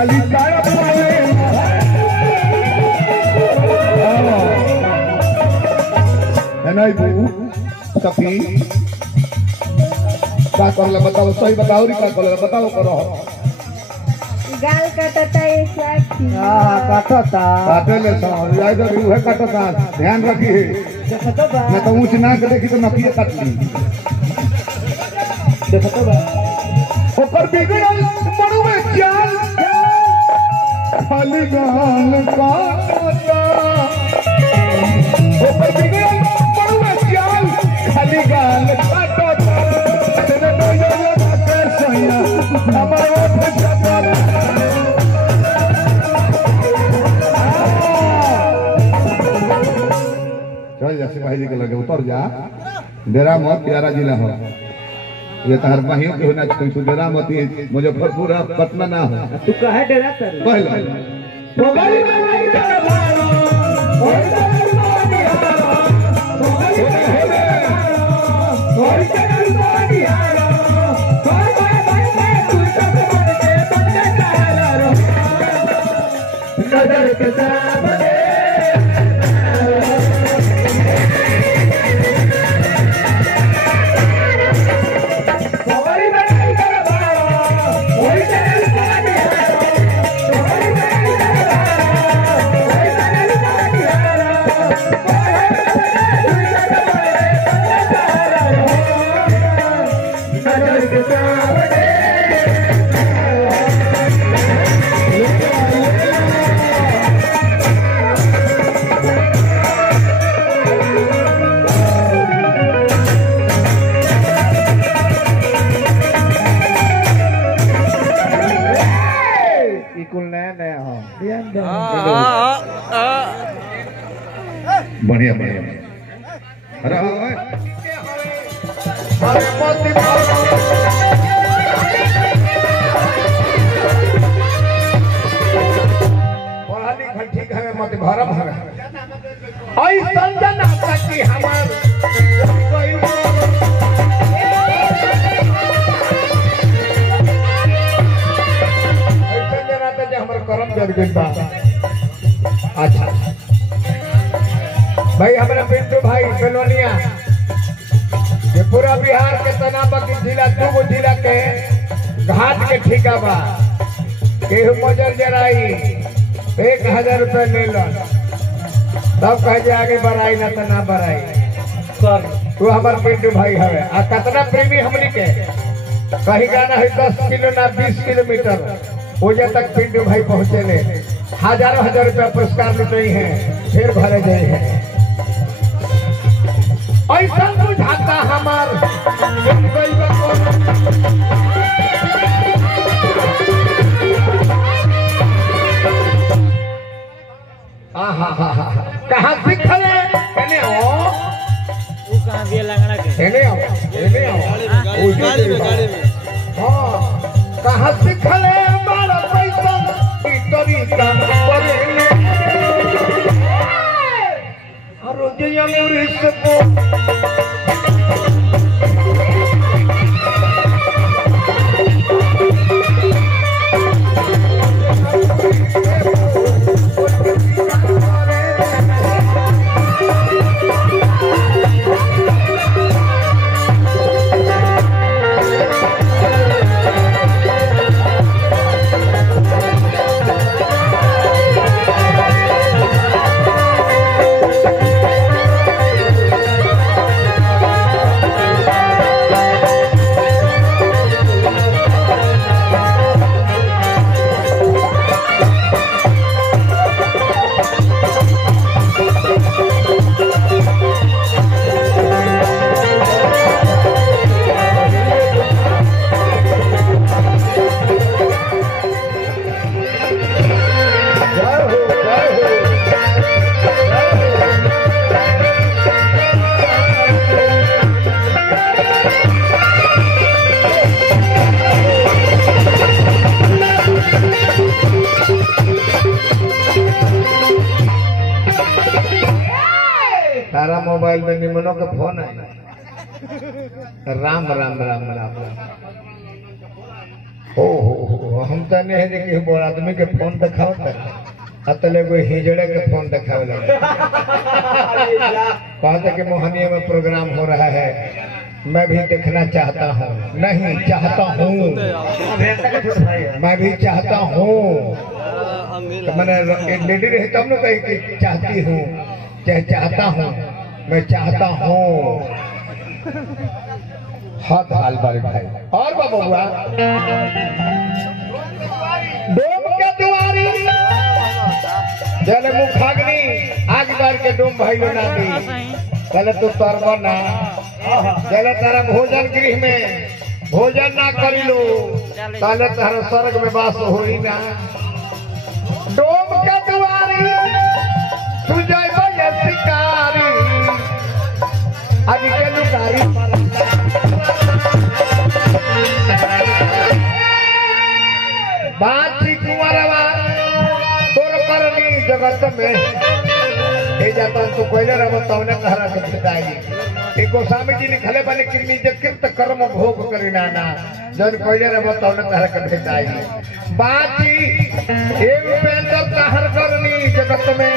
खाली तारा पावे है ना बू सफी का करले बताओ सही बताओ रे का करले बताओ करो गाल काटता है साथी हां काटता काटले तो जाय तो है काटता ध्यान रखिए देखतो बा मैं तो ऊंच ना के देखी तो नकिए काट ली देखतो बा ओकर बिगड़ल मनुवे चाल खाली गाल काटता ओकर बिगड़ल मनुवे चाल खाली गाल काटता तेरे नजर लगा के सैया हमारा फटका चल जा सिपाही जी के लगे उतर जा डेरा मत प्यारा जिला हो ये तहर महियों के होना चाहिए डेरा मत मुजफ्फरपुर पटना ना हो तू कहे डरा कर पहले मोबाइल में नहीं डरा भालो और चैनल मानियारो कोई बाय तू तो बोल के बंदे चालो नजर के सामने बढ़िया बढ़िया अरे अरे मोती पढ़ा लिखा ठीक है मोती भरम है आई संजना की हमार ऐसे जनाते जे हमर करम जड़ गइल बा अच्छा भाई हमारा पिंटू भाई बेलोनिया ये पूरा बिहार के तनाबकी जिला दूगो जिला के घाट के ठिका बा केहू मजर जराई 1000 रुपया ले लो तब कहे आगे बढ़ाई ना तो ना बढ़ाई कर तू हमार पिंटू भाई हवे आ कितना प्रेमी हमनी के कहीं गाना है 10 किलो ना 20 किलोमीटर ओजे तक पिंटू भाई पहुँचे ले हजारों रुपया पुरस्कार मिल रही है फिर भरे गए हैं ऐसा बुझाता हमार कहाँ सीखले कहां दिया लंगड़ा के गाड़ी में हाँ कहाँ सीखले हमारा पैसा की तरीका रोज अंगूरी से तारा मोबाइल में निमनों के फोन है राम राम राम राम राम हो हम तो नहीं है कि बोल आदमी के फोन दिखाओ अतले कोई हिजड़े के फोन दिखावे लगे कहते कि मोहनिया में प्रोग्राम हो रहा है, मैं भी देखना चाहता हूँ। नहीं चाहता हूँ, मैं भी चाहता हूँ। तो मैंने लेडी रही तब न कही कि चाहती हूँ, चाहे चाहता हूँ, मैं चाहता हूँ। हाथ हाल बारी भाई और बाबुआ डोम के दुआरी जल मुखाग्नि आग बार के डोम भाई ना दी पहले तो तरब ना जल तारा भोजन गृह में भोजन ना करी लो पहले तारा स्वर्ग में वास हो ही ना। डोम के दुआरी तू जय शिकारी आज के लुकारी बाची कुंवरवा तोर परनी जगत में हे जाता तो पहले रह तौने कहरा के पिताई एक गोस्वामी जी लिखले बने कि निज कृत कर्म भोग करी नाना जन पहले रह तौने कहरा के पिताई बाची ए उपेंद्र तहर करनी जगत में